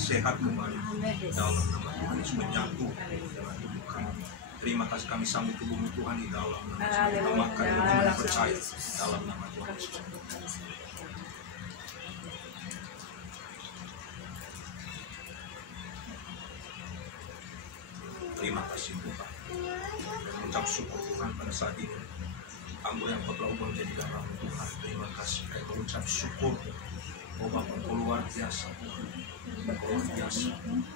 Sehat kembali dalam nama Tuhan Yesus, menyatu dengan tubuh kami. Terima kasih, kami sambut tubuhmu Tuhan di dalam nama Yesus. Kita makan dan percaya dalam nama Tuhan Yesus. Terima kasih Tuhan. Mengucap syukur Tuhan pada saat ini. Hamba yang Kau telah ubah menjadi darah Tuhan. Terima kasih. Kami mengucap syukur. Oh Bapa, Kau luar biasa Tuhan. luar biasa.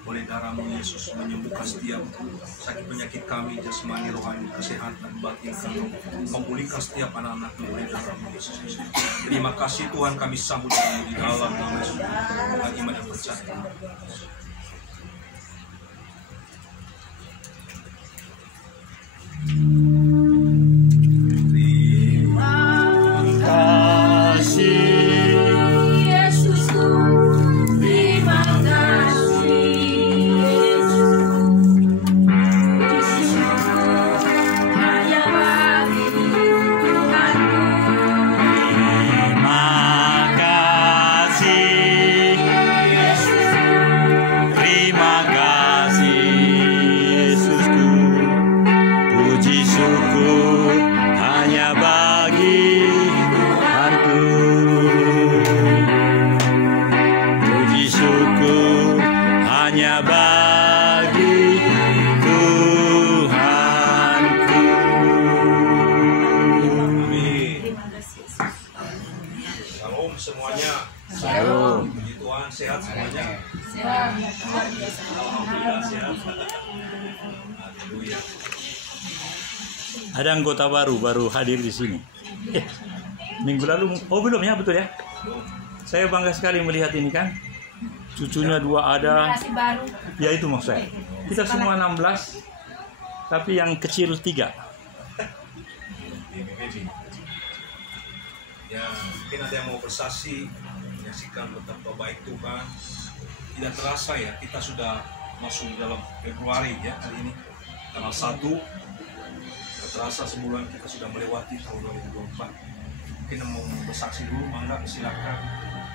Oleh darah-Mu Yesus menyembuhkan setiap sakit penyakit kami, jasmani, rohani, kesehatan, batin kami, memulihkan setiap anak-anak-Mu oleh darah-Mu Yesus Kristus. Terima kasih Tuhan, kami sambut Kami di dalam nama Yesus. Tuhan iman dan percaya. Semuanya, shalom. Puji Tuhan, sehat semuanya. Sehat, luar biasa. Alhamdulillah sehat. Haleluya. Ada anggota baru hadir di sini. Minggu lalu, oh belum ya, betul ya? Saya bangga sekali melihat ini kan. Cucunya 2 ada. Generasi baru. Ya itu maksud saya. Kita semua 16, tapi yang kecil 3. Ya, mungkin ada yang mau bersaksi, menyaksikan betapa baik Tuhan. Tidak terasa ya, kita sudah masuk dalam Februari ya hari ini, tanggal 1. Tidak terasa sebulan kita sudah melewati tahun 2024. Mungkin yang mau bersaksi dulu, mangga silakan.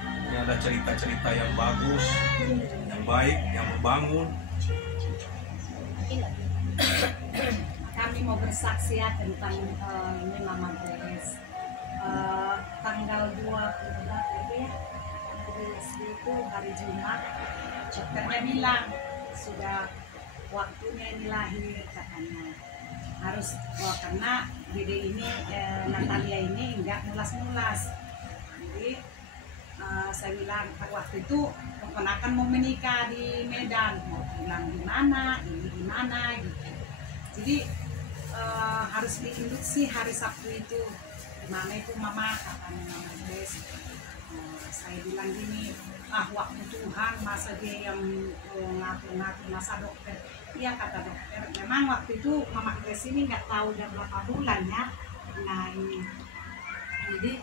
Ini ada cerita-cerita yang bagus, yang baik, yang membangun. Kami mau bersaksi ya tentang ini Mama Grace. Tanggal 20 itu ya, itu hari Jumat, dokternya bilang sudah waktunya ini lahir katanya. Harus karena Dede ini Natalia ini enggak mulas-mulas. Jadi saya bilang waktu itu keponakan mau menikah di Medan, mau pulang di mana, ini di mana gitu. Jadi harus diinduksi hari Sabtu itu. Mana itu Mama, katanya Mama Grace. Saya bilang gini, waktu Tuhan masa dia yang ngatur-ngatur masa dokter. Iya kata dokter, memang waktu itu Mama Grace ini nggak tahu udah berapa bulan ya. Nah ini, jadi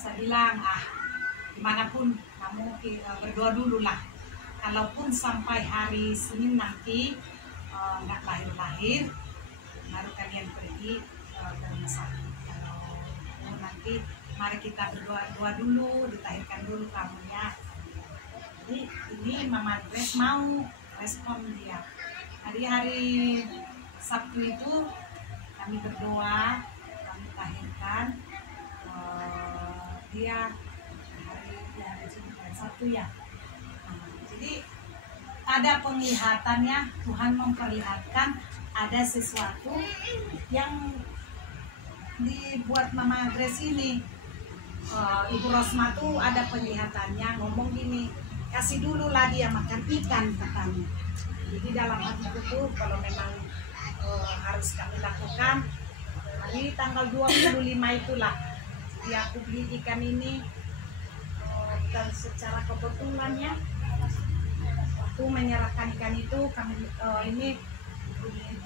saya bilang dimanapun kamu berdoa dulu lah. Kalaupun sampai hari Senin nanti nggak lahir-lahir, baru kalian pergi ke rumah sakit. Nanti mari kita berdoa dulu, ditahirkan dulu kamunya. Jadi ini Mama Grace mau respon dia. Hari Sabtu itu kami berdoa, kami tahirkan dia hari Sabtu ya. Jadi ada penglihatannya, Tuhan memperlihatkan ada sesuatu yang dibuat Mama Grace ini. Ibu Rosma tuh ada penglihatannya ngomong gini, kasih dulu lah dia makan ikan katanya. Jadi dalam hatiku tuh kalau memang harus kami lakukan hari tanggal 25 itulah. Jadi aku beli ikan ini bukan secara kebetulannya. Waktu menyerahkan ikan itu kami ini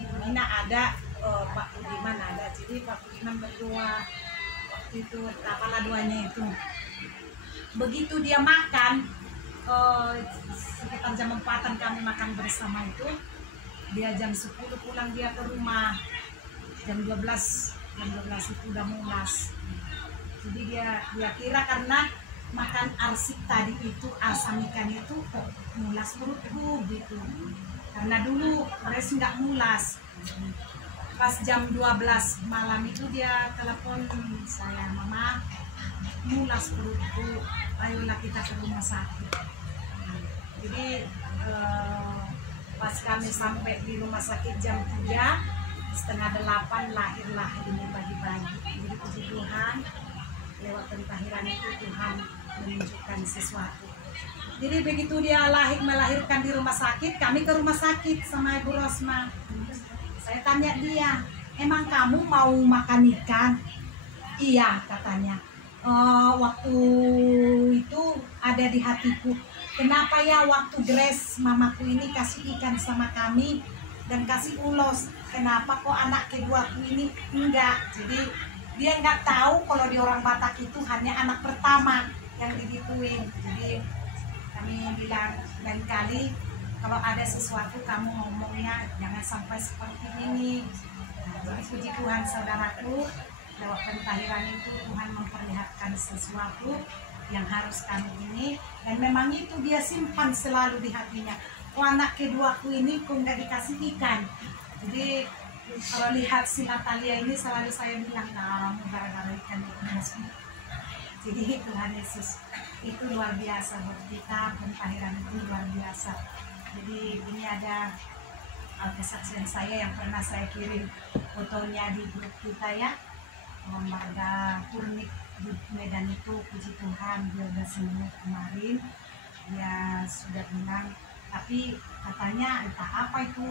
Ibu Nina ada, Pak Budiman ada, jadi Pak Budiman berdoa waktu itu, apalah doanya itu. Begitu dia makan, sekitar jam 4-an kami makan bersama itu, dia jam 10 pulang dia ke rumah, jam 12 itu udah mulas. Jadi dia kira karena makan arsik tadi itu, asam ikan itu kok mulas perutku gitu. Karena dulu Grace nggak mulas. Pas jam 12 malam itu dia telepon saya, Mama mulas perutku, ayolah kita ke rumah sakit. Jadi pas kami sampai di rumah sakit jam 7:30 lahirlah ini pagi-pagi. Jadi puji Tuhan, lewat pentahiran itu Tuhan menunjukkan sesuatu. Jadi begitu dia melahirkan di rumah sakit, kami ke rumah sakit sama Ibu Rosma. Saya tanya dia, emang kamu mau makan ikan? Iya, katanya. Waktu itu ada di hatiku. Kenapa ya waktu Grace mamaku ini kasih ikan sama kami dan kasih ulos? Kenapa kok anak keduaku ini enggak? Jadi dia nggak tahu kalau di orang Batak itu hanya anak pertama yang digituin. Jadi kami bilang lain kali kalau ada sesuatu kamu ngomongnya jangan sampai seperti ini. Nah, jadi puji Tuhan saudaraku, lewat pentahiran itu Tuhan memperlihatkan sesuatu yang harus kami ini, dan memang itu dia simpan selalu di hatinya. Oh, anak keduaku ini kok nggak dikasih ikan. Jadi kalau lihat si Natalia ini selalu saya bilang, kamu gara-gara ikan itu. Jadi Tuhan Yesus itu luar biasa buat kita, pentahiran itu luar biasa. Jadi ini ada kesaksian saya yang pernah saya kirim fotonya di grup kita ya, warga Purnik di Medan itu, puji Tuhan dia udah sembuh kemarin. Dia sudah bilang, tapi katanya entah apa itu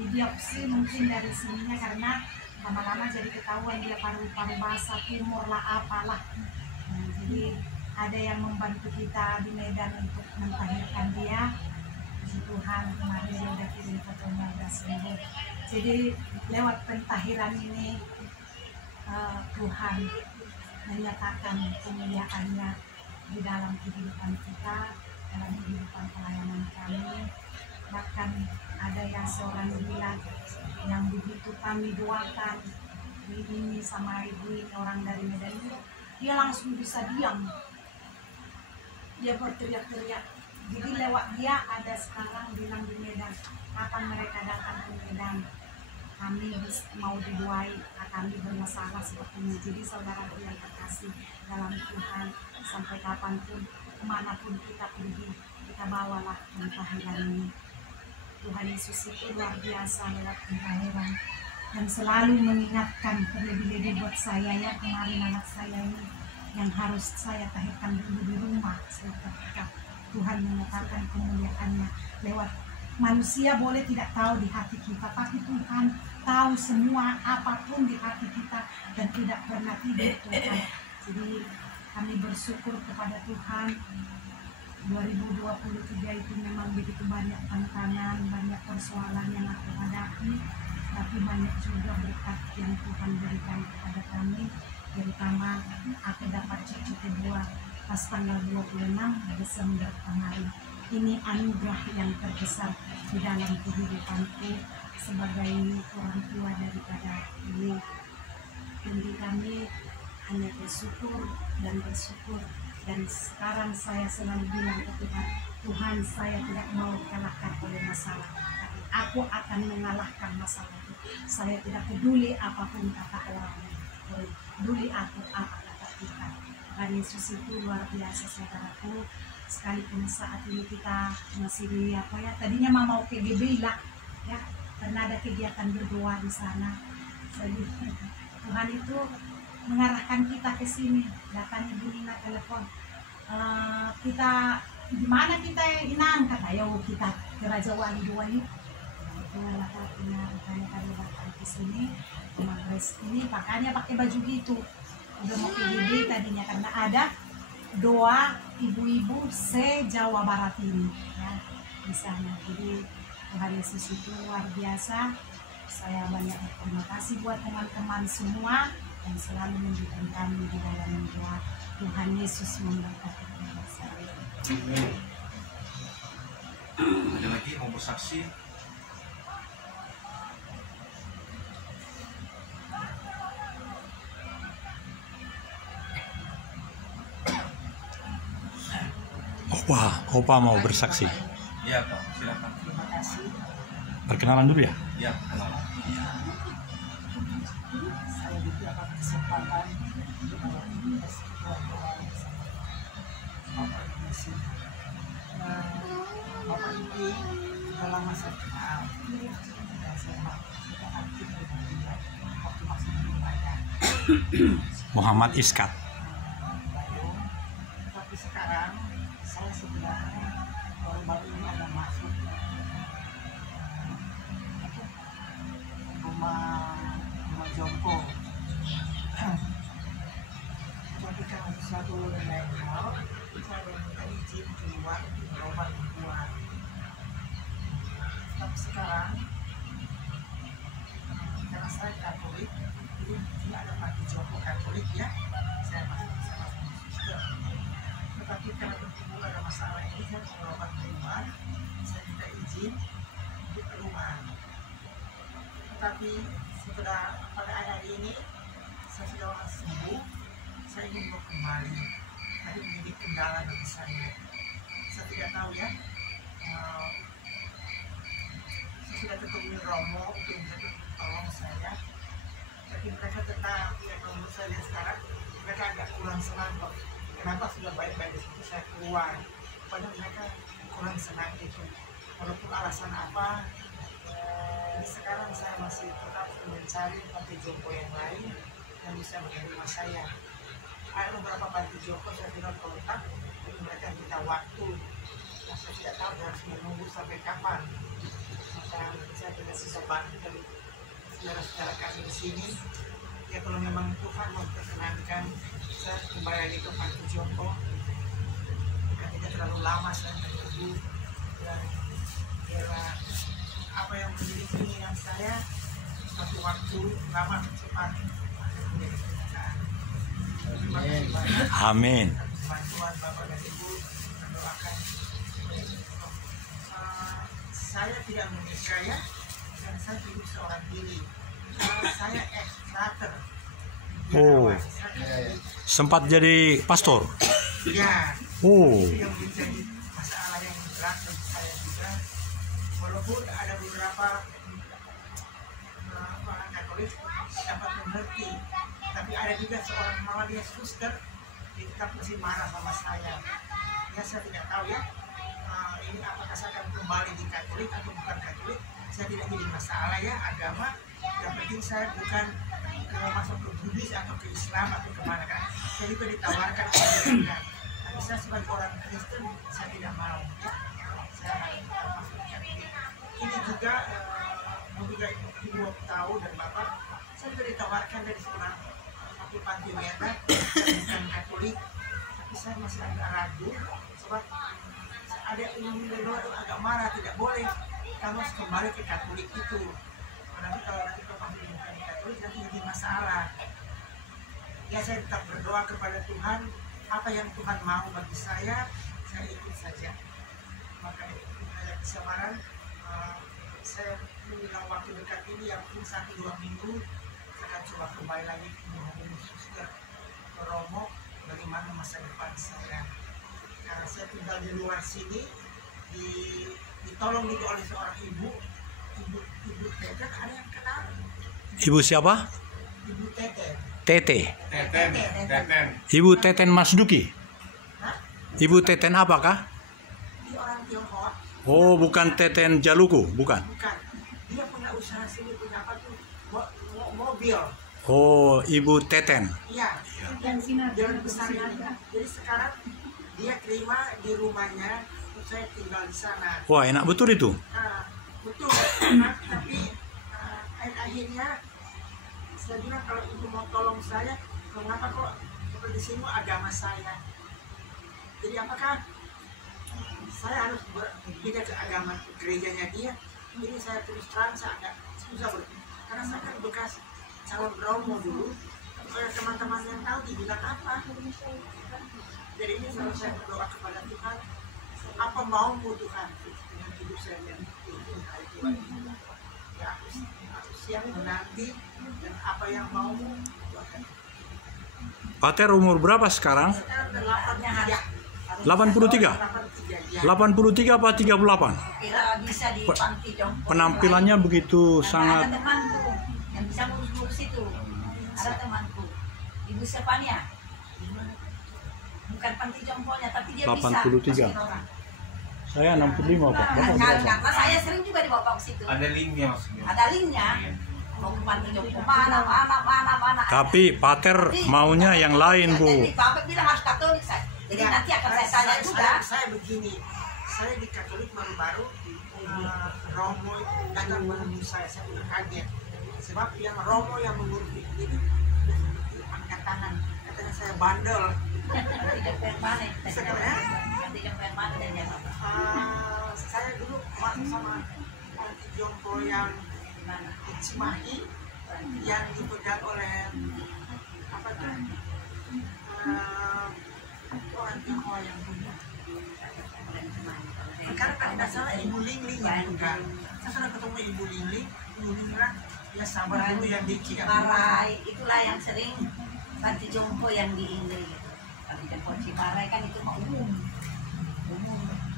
di biopsi mungkin dari sininya, karena lama-lama jadi ketahuan dia paru-paru basah, tumor lah apalah. Nah, jadi ada yang membantu kita di Medan untuk mentahirkan dia. Puji Tuhan kemarin dia udah kirim fotonya udah sembuh. Jadi lewat pentahiran ini Tuhan menyatakan kemuliaannya di dalam kehidupan kita, dalam kehidupan pelayanan kami. Bahkan ada yang seorang bilang, yang begitu kami doakan ini sama ibu ini orang dari Medan itu, dia langsung bisa diam, dia berteriak-teriak. Jadi lewat dia ada sekarang bilang di Medan, kapan mereka datang ke Medan, kami mau didoai, kami bermasalah seperti ini. Jadi saudara yang terkasih dalam Tuhan, sampai kapanpun, kemanapun kita pergi, kita bawalah pentahiran ini. Tuhan Yesus itu luar biasa lewat pentahiran, dan selalu mengingatkan terlebih-lebih buat saya ya, kemarin anak saya ini yang harus saya tahirkan dulu di rumah. Ketika Tuhan menyatakan kemuliaannya lewat manusia boleh tidak tahu di hati kita, tapi Tuhan tahu semua apapun di hati kita dan tidak pernah tidur Tuhan. Jadi kami bersyukur kepada Tuhan. 2023 itu memang begitu banyak tantangan, banyak persoalan yang aku hadapi, tapi banyak juga berkat yang Tuhan berikan kepada kami. Terutama aku dapat cucu kedua pas tanggal 26 Desember kemarin. Ini anugerah yang terbesar di dalam kehidupanku sebagai orang tua daripada ini. Jadi kami hanya bersyukur dan bersyukur. Dan sekarang saya selalu bilang ke Tuhan, Tuhan saya tidak mau dikalahkan oleh masalah, tapi aku akan mengalahkan masalah itu. Saya tidak peduli apapun kata orang, peduli aku apa kata Tuhan. Tuhan Yesus itu luar biasa saudaraku. Sekalipun saat ini kita masih di apa ya, tadinya mau ke GBI lah ya, karena ada kegiatan berdoa di sana. Jadi Tuhan itu mengarahkan kita ke sini. Datang Ibu Nina telepon, kita gimana kita inang, kata ayo kita ke Raja Wali 2 ini. Nah, makanya kami datang ke sini sama Grace ini, makanya pakai baju gitu. Udah mau ke GBI tadinya karena ada doa ibu-ibu se-Jawa Barat ini ya di sana. Jadi Tuhan Yesus itu luar biasa. Saya banyak terima kasih buat teman-teman semua yang selalu mendukung kami di dalam doa. Tuhan Yesus memberkati kita sekalian. Ada lagi mau bersaksi? Opa mau bersaksi. Iya Pak, silakan. Terima kasih. Perkenalan dulu ya. Ya, kenalan. Saya diberikan kesempatan dalam persekutuan Bapak Ibu. Bapak Ibu sudah lama saya kenal, dan saya sudah aktif dengan dia waktu masih di Bayang. Muhammad Iskat. Tapi sekarang saya sudah sekarang karena saya Katolik, jadi tidak ada panti jompo Katolik ya. Saya masih suster. Tetapi karena berhubung ada masalah ini, saya berobat di rumah, saya minta izin untuk keluar. Tetapi setelah pada hari ini saya sudah sembuh, saya ingin mau kembali. Tadi menjadi kendala bagi saya. Saya tidak tahu ya. Saya sudah ketemu Romo untuk tolong saya. Tapi mereka tetap, ya kalau menurut saya lihat sekarang, mereka agak kurang senang kok. Kenapa sudah baik-baik di situ saya keluar? Padahal mereka kurang senang itu. Walaupun alasan apa, jadi sekarang saya masih tetap mencari panti jompo yang lain yang bisa menerima saya. Ada beberapa panti jompo saya tidak kontak, tapi mereka minta waktu. Nah, saya tidak tahu harus menunggu sampai kapan. Maka saya tidak bisa bantu dari saudara-saudara kami di sini. Ya kalau memang Tuhan memperkenankan, saya kembali lagi ke panti jompo. Jika tidak terlalu lama saya menunggu dan biarlah apa yang menjadi keinginan saya suatu waktu lama cepat akan menjadi kenyataan. Terima kasih banyak. Amin. Bantuan Bapak dan Ibu mendoakan. Saya tidak menikah ya, dan saya hidup seorang diri. Saya ex-frater. Oh. Sempat jadi pastor. Ya. Oh. Itu yang menjadi masalah yang berat bagi saya juga. Walaupun ada beberapa orang Katolik dapat mengerti, tapi ada juga seorang mama dia suster, dia tetap masih marah sama saya. Ya saya tidak tahu ya, ini apakah saya akan kembali di Katolik atau bukan Katolik. Saya tidak jadi masalah ya agama. Yang penting saya bukan masuk ke Buddhis atau ke Islam atau kemana kan. Saya juga ditawarkan mereka. Tapi saya sebagai orang Kristen saya tidak mau. Ya. Saya masuk ke Katolik. Ini juga Ibu tahu dan Bapak, saya juga ditawarkan dari seorang satu panti merah, bukan Katolik, tapi saya masih agak ragu, sebab ada yang agak marah, tidak boleh kamu harus kembali ke Katolik itu. Nanti kalau nanti kamu bukan Katolik nanti jadi masalah. Ya saya tetap berdoa kepada Tuhan, apa yang Tuhan mau bagi saya ikut saja. Maka ada kesabaran. Saya bilang waktu dekat ini yang mungkin 1-2 minggu saya akan coba kembali lagi menghubungi suster Romo bagaimana masa depan saya. Karena saya tinggal di luar sini, ditolong juga oleh seorang ibu Teten, ada yang kenal? Ibu siapa? Ibu Teten. Tete. Teten. Ibu Teten Mas Duki. Hah? Ibu Teten apakah? Dia orang Tionghoa. Oh, bukan Teten Jaluku, bukan. Bukan. Dia punya usaha sini, punya apa tuh? Mobil. Oh, Ibu Teten. Iya. Jalan besar ini. Jadi sekarang dia terima di rumahnya, saya tinggal di sana. Wah, enak betul itu. Betul. Tapi akhirnya saya bilang kalau ibu mau tolong saya, mengapa kok seperti di sini agama saya? Jadi apakah saya harus berbeda ke agama gerejanya dia? Jadi saya terus terang saya agak susah karena saya kan bekas calon Romo dulu. Teman-teman yang tahu dibilang apa? Jadi ini selalu saya berdoa kepada Tuhan, apa maumu Tuhan dengan hidup saya yang ya aku siap menanti dan apa yang maumu Tuhan. Pater umur berapa sekarang? Sekarang 83. 83? 83 apa 38? Bisa di panti jompo. Penampilannya begitu sangat. Ada temanku yang bisa ngurus itu. Ada temanku, Ibu Stefania. Bukan panti jomponya, tapi dia 83. bisa masukin orang. Saya 65 Pak. Bapak berapa? Karena saya sering juga dibawa ke situ. Ada linknya maksudnya. Ada linknya. Mau ke panti jompo mana. Tapi Pater maunya yang lain, Bu. Jadi Bapak bilang harus Katolik saya. Jadi nanti akan saya tanya juga. Saya begini, saya di Katolik baru-baru Romo datang menemui saya udah kaget. Sebab yang Romo yang mengurus ini angkat tangan, katanya saya bandel. Panti jompo yang mana? Sekarang Panti jompo yang mana dan yang apa? saya dulu masuk sama panti jompo yang di Cimahi yang dipegang oleh apa tuh orang Tionghoa yang punya. Karena kalau tidak salah Ibu Lingling yang pegang. Saya sudah ketemu Ibu Lingling bilang ya sabar dulu yang di Ciparai, itulah yang sering panti jompo yang di Inggris. Panti jompo Ciparai kan itu umum.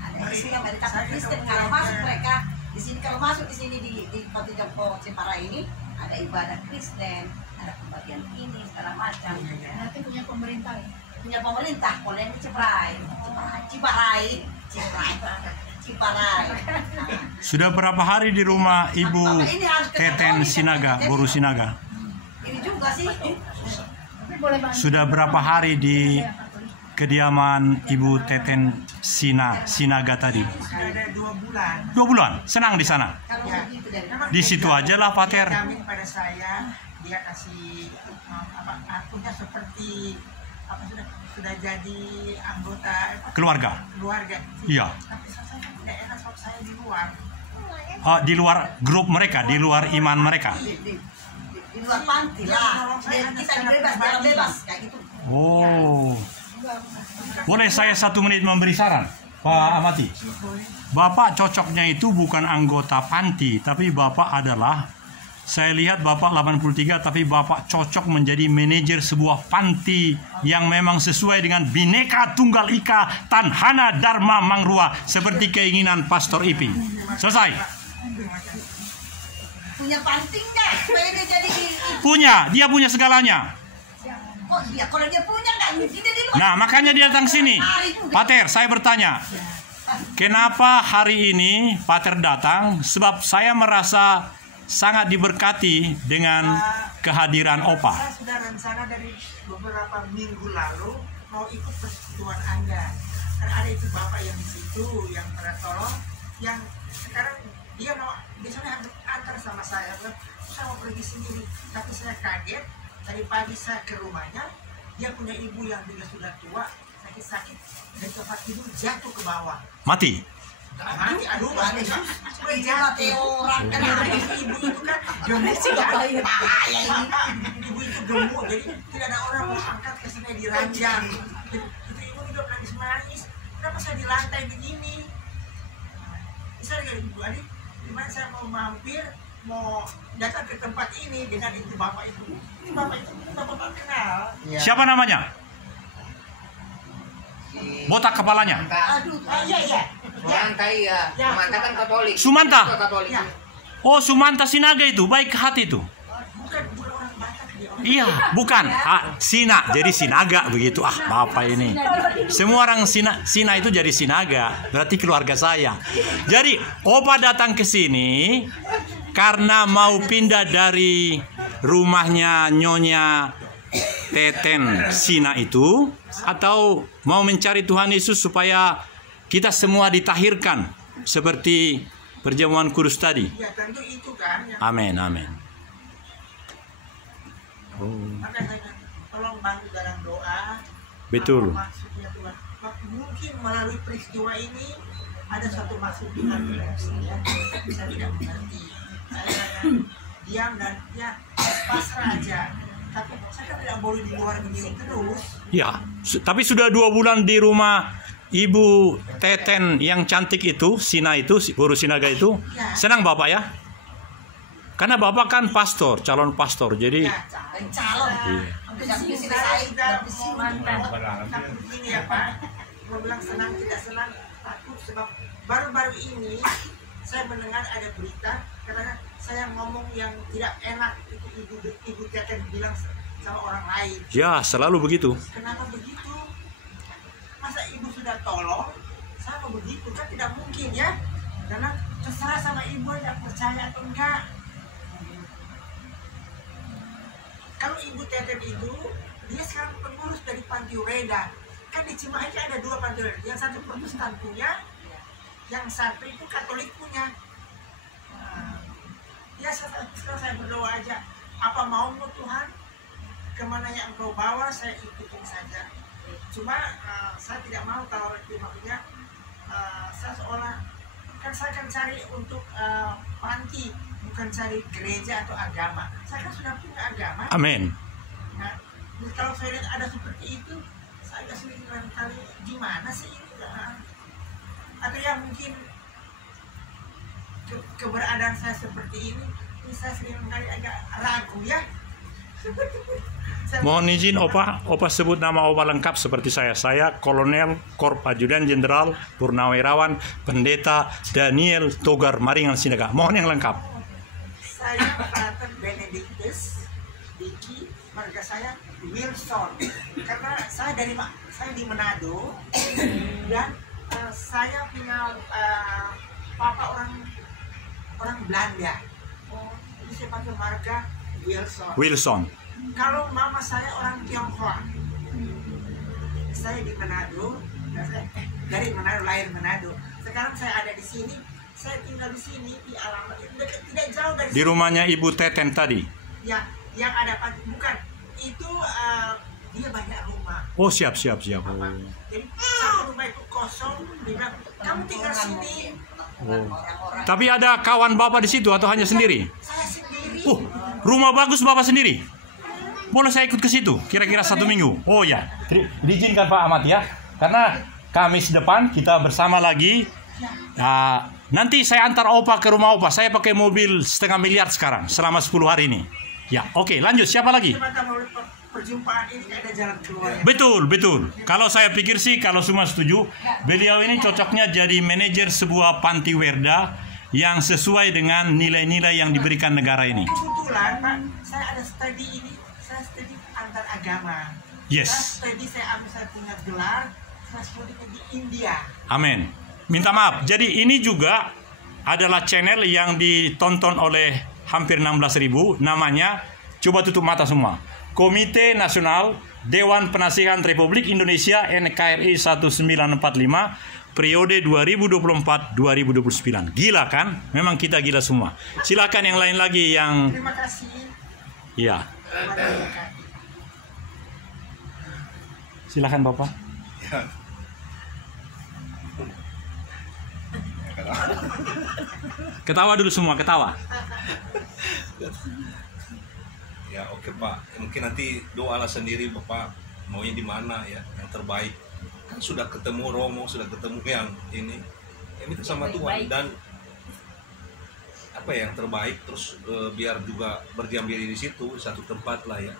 Ada istilah dari kata Kristen kalau masuk mereka di sini, kalau masuk di sini di panti jompo Ciparai ini ada ibadah Kristen, ada pembagian ini segala macam. Nanti punya pemerintah ya? Punya pemerintah, kalau yang di Ciparai. Sudah berapa hari di rumah Ibu Teten Sinaga, Boru Sinaga? Ini juga sih. Sudah berapa hari di kediaman Ibu Teten Sinaga tadi? Sudah ada 2 bulan. 2 bulan, senang di sana. Kalau Ya. begitu dari Di situ aja lah, Pater. Dia jamin pada saya, dia kasih akunnya seperti apa sudah jadi anggota Keluarga. keluarga. Iya. Tapi saya tidak enak sebab saya di luar. Di luar grup mereka, di luar iman mereka. di luar panti lah. Kita bebas, jalan bebas kayak gitu. Oh. Boleh saya 1 menit memberi saran, Pak Amati? Bapak cocoknya itu bukan anggota panti, tapi Bapak adalah, saya lihat Bapak 83, tapi Bapak cocok menjadi manajer sebuah panti yang memang sesuai dengan Bhinneka Tunggal Ika Tanhana Dharma Mangrua, seperti keinginan Pastor Ipi. Selesai. Punya panti nggak? Supaya dia jadi Dia punya segalanya. kok dia kalau dia punya nggak? Dia di luar. Nah, makanya dia datang sini. Pater, saya bertanya, kenapa hari ini Pater datang? Sebab saya merasa sangat diberkati dengan kehadiran Opa. Saya sudah rencana dari beberapa minggu lalu mau ikut persekutuan Anda. Karena ada itu Bapak yang di situ yang pernah tolong, yang sekarang dia mau biasanya antar sama saya mau pergi sendiri. Tapi saya kaget, tadi pagi saya ke rumahnya, dia punya ibu yang juga sudah tua, sakit-sakit, dan tempat tidur jatuh ke bawah. Mati. Mati, aduh, mati. Mati orang kan. Ibu itu kan gemuk ya. Ibu itu gemuk, jadi tidak ada orang mau angkat ke sini diranjang. Itu ibu juga nangis-nangis. Kenapa saya di lantai begini? Bisa dengan Ibu Adik, gimana saya mau mampir, mau datang ke tempat ini dengan itu Bapak itu. Ini Bapak itu Bapak kenal. Siapa namanya? Botak kepalanya. Aduh, Iya. Sumanta iya. Sumanta kan Katolik. Sumanta. Katolik. Ya, Oh, Sumanta Sinaga itu, baik hati itu. bukan orang Batak dia. Iya, bukan. Sina, jadi Sinaga begitu. Bapak ini. Semua orang Sina itu jadi Sinaga. Berarti keluarga saya. Jadi, Opa datang ke sini karena mau pindah dari rumahnya Nyonya Teten Sina itu, atau mau mencari Tuhan Yesus supaya kita semua ditahirkan seperti perjamuan kudus tadi. Ya tentu itu kan. Yang Amin, amin. makanya tolong bantu dalam doa. Betul. Apa maksudnya Tuhan? Mungkin melalui peristiwa ini ada satu maksud Tuhan dalam sini ya. Saya tidak mengerti. Saya hanya diam dan ya pasrah aja. Tapi saya tidak boleh di luar begini terus. Ya, tapi sudah 2 bulan di rumah Ibu Teten yang cantik itu, Sina itu, Boru Sinaga itu. Senang Bapak ya? Karena Bapak kan pastor, calon pastor. Jadi Ya, calon. saya sudah mau tapi begini ya Pak. Mau bilang senang tidak senang takut sebab baru-baru ini saya mendengar ada berita karena saya ngomong yang tidak enak itu ibu Teten bilang sama orang lain. ya selalu begitu. Kenapa begitu? Masa ibu sudah tolong, saya mau begitu kan tidak mungkin ya. Karena terserah sama ibu yang percaya atau enggak. Kalau ibu Teten itu, dia sekarang pengurus dari Panti Ureda. Kan di Cimahi ada 2 Panti Ureda. Yang satu Protestan punya, yang satu itu Katolik punya. Ya sekarang saya berdoa aja. Apa maumu Tuhan? Kemana yang Engkau bawa, saya ikutin saja. Cuma saya tidak mau kalau itu maksudnya saya seolah kan saya akan cari untuk panti, bukan cari gereja atau agama. Saya kan sudah punya agama. Amin. Nah, kalau saya lihat ada seperti itu, saya agak sedikit kali gimana sih ini? Atau ya mungkin keberadaan saya seperti ini saya sering kali agak ragu ya. Mohon izin Opa sebut nama Opa lengkap seperti saya. Saya Kolonel Korp Ajudan Jenderal Purnawirawan Pendeta Daniel Togar Maringan Sinaga. Mohon yang lengkap. Saya Pater Benedictus Diki, marga saya Wilson. Karena saya di Manado dan saya punya papa orang Belanda. Jadi saya pakai marga Wilson. Kalau mama saya orang Tionghoa. Saya di Manado, dari Manado, lahir Manado. Sekarang saya ada di sini, saya tinggal di sini di alamat tidak jauh dari. Di rumahnya Ibu Teten tadi. Ya, yang ada bukan itu dia banyak rumah. Oh siap. Oh. Jadi satu rumah itu kosong, dia bilang kamu tinggal sini. Oh. Tapi ada kawan Bapak di situ atau hanya sendiri? Saya sendiri. Rumah bagus Bapak sendiri. Boleh saya ikut ke situ? Kira-kira 1 minggu. Oh ya, diizinkan Pak Ahmad ya. Karena Kamis depan kita bersama lagi. Nanti saya antar Opa ke rumah Opa. Saya pakai mobil 500 miliar sekarang selama 10 hari ini. Ya, oke, lanjut. Siapa lagi? Perjumpaan ini ada jalan keluar. Betul. Kalau saya pikir sih, kalau semua setuju, beliau ini cocoknya jadi manajer sebuah panti werda yang sesuai dengan nilai-nilai yang diberikan negara ini. Kebetulan Pak, saya ada studi ini. Saya studi antar agama. Yes. Saya punya gelar, saya studi di India. Amin. Minta maaf. Jadi ini juga adalah channel yang ditonton oleh hampir 16.000. Namanya, coba tutup mata semua. Komite Nasional Dewan Penasihat Republik Indonesia NKRI 1945 periode 2024-2029. Gila kan? Memang kita gila semua. Silakan yang lain lagi yang. Terima kasih. Iya. Silakan Bapak. Ketawa dulu semua, ketawa. Ya oke Pak, mungkin nanti doalah sendiri Bapak maunya di mana ya, yang terbaik. Kan sudah ketemu Romo, sudah ketemu yang ini. Ya minta sama Tuhan dan apa ya, yang terbaik, terus biar juga berdiam diri di situ satu tempat lah ya.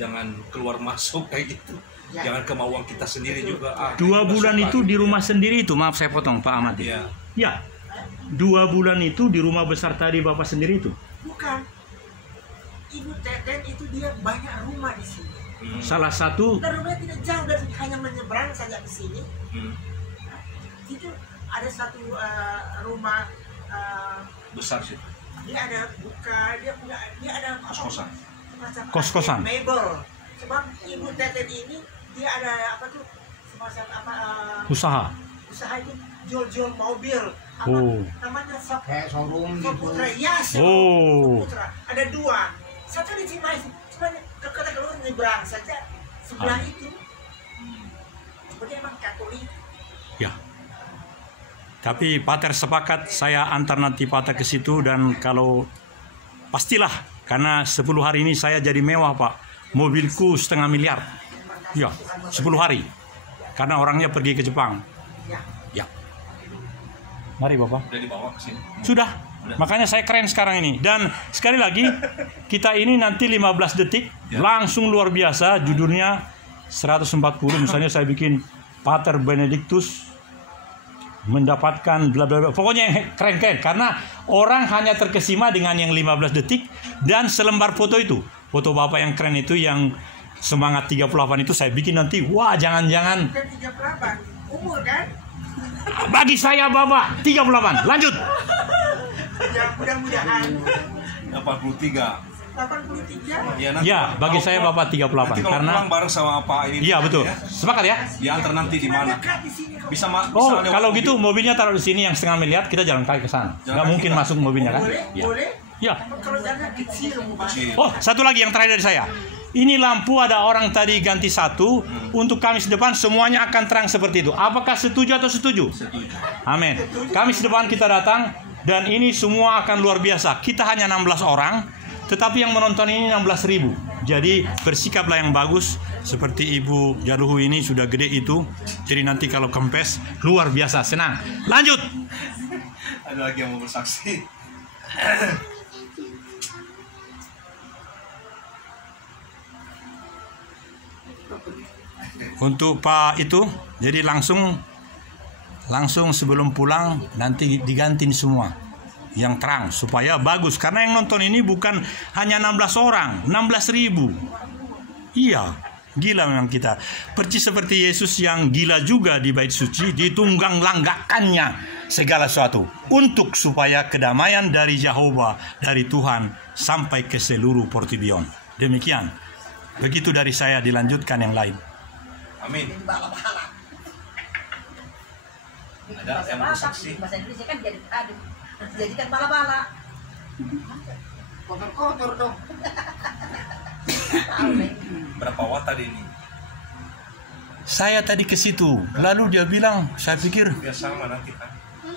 Jangan keluar masuk kayak gitu. Ya. Jangan kemauan kita sendiri juga. 2 bulan itu di rumah sendiri itu, maaf saya potong Pak Ahmad. Ya. Ya. 2 bulan itu di rumah besar tadi Bapak sendiri itu. Bukan. Ibu Teten itu dia banyak rumah di sini. Salah satu. Dan rumahnya tidak jauh dari hanya menyeberang saja di sini. Itu ada satu rumah besar sih. Dia ada dia ada kos-kosan. Kos-kosan. Mebel. Sebab Ibu Teten ini dia ada apa tuh semacam usaha itu jual mobil. Namanya showroom gitu. Putra. Ya, Putra. Ada 2. Satu di Cimahi, cuma kota keluar nyebrang saja sebelah itu. Seperti emang Katolik. Ya. Tapi Pater sepakat saya antar nanti Pater ke situ, dan kalau pastilah karena 10 hari ini saya jadi mewah Pak. Mobilku 500 miliar. Ya, 10 hari. Karena orangnya pergi ke Jepang. Ya. Mari Bapak. Sudah dibawa ke sini. Sudah. Makanya saya keren sekarang ini. Dan sekali lagi, kita ini nanti 15 detik langsung luar biasa. Judulnya 140. Misalnya saya bikin Pater Benedictus mendapatkan bla bla bla. Pokoknya yang keren-keren. Karena orang hanya terkesima dengan yang 15 detik dan selembar foto itu. Foto Bapak yang keren itu, yang semangat 38 itu saya bikin nanti. Wah, jangan-jangan. Bukan 38. Umur kan? Bagi saya Bapak 38. Lanjut. Ya, mudah-mudahan 83. 83. Ya, bagi saya Bapak 38. Nanti kalau Karena pulang bareng sama Pak ini. Iya betul. Ya. Sepakat ya? Diantar nanti di mana? Bisa lewat Kalau mobil. gitu mobilnya taruh di sini yang 500 miliar, kita jalan kaki ke sana. Nggak mungkin masuk mobilnya kan? Boleh, Ya. boleh. Ya. Kalau jalan kecil, Kecil. Oh, satu lagi yang terakhir dari saya. ini lampu ada orang tadi ganti satu, untuk Kamis depan semuanya akan terang seperti itu. Apakah setuju atau setuju? Setuju. Amin. Kamis depan kita datang dan ini semua akan luar biasa. Kita hanya 16 orang, tetapi yang menonton ini 16.000. Jadi bersikaplah yang bagus. Seperti Ibu Jaruhu ini sudah gede itu. Jadi nanti kalau kempes luar biasa, senang. Lanjut. Ada lagi yang mau bersaksi? Untuk Pak itu, jadi langsung sebelum pulang nanti digantiin semua yang terang supaya bagus, karena yang nonton ini bukan hanya 16 orang, 16.000. Iya, gila memang kita. Percis seperti Yesus yang gila juga di bait suci, ditunggang langgakannya segala sesuatu untuk supaya kedamaian dari Jehovah, dari Tuhan sampai ke seluruh Portibion. Demikian. Begitu dari saya, dilanjutkan yang lain. Amin. Bala-bala. Ada yang mau bersaksi? Bahasa Indonesia kan jadi aduh, jadikan bala-bala. Kotor-kotor dong. Tahu nih. Berapa watt tadi ini? Saya tadi ke situ, lalu dia bilang, saya pikir, Ya sama nanti kan?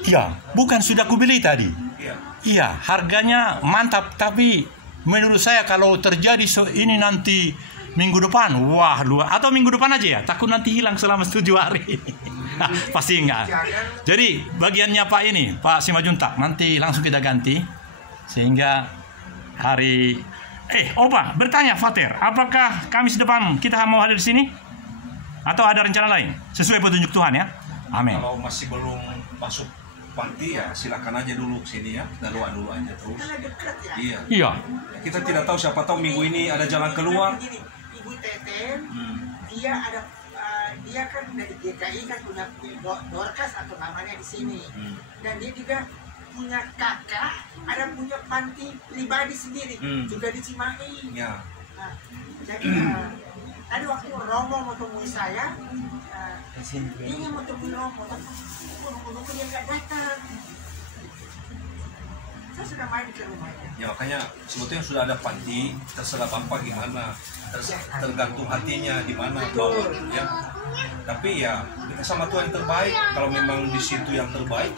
iya, bukan sudah kubeli tadi. Iya. Iya, harganya mantap, tapi menurut saya kalau terjadi ini nanti minggu depan, wah luar, atau minggu depan aja ya, takut nanti hilang selama 7 hari. Nah, pasti enggak. Jadi bagiannya Pak ini, Pak Simajuntak, nanti langsung kita ganti sehingga hari Opa bertanya Fatir, apakah Kamis depan kita mau hadir di sini atau ada rencana lain sesuai petunjuk Tuhan ya? Amin. Kalau masih belum masuk panti ya silakan aja dulu ke sini ya, kita doa dulu aja terus. Karena dekat ya. Iya. Iya. Kita tidak tahu, siapa tahu minggu ini ada jalan keluar. Begini, Ibu Teten, dia ada dia kan dari GKI kan punya Dorcas atau namanya di sini, dan dia juga punya kakak, ada punya panti pribadi sendiri, juga di Cimahi. Ya. Nah, jadi tadi waktu Romo mau temui saya, dia mau temui Romo, tapi Romo dia nggak datang. Saya sudah main ke rumahnya. Ya makanya sebetulnya sudah ada panti, terserah Bapak gimana, tergantung hatinya di mana mau ya. Tapi ya kita sama Tuhan yang terbaik, kalau memang di situ yang terbaik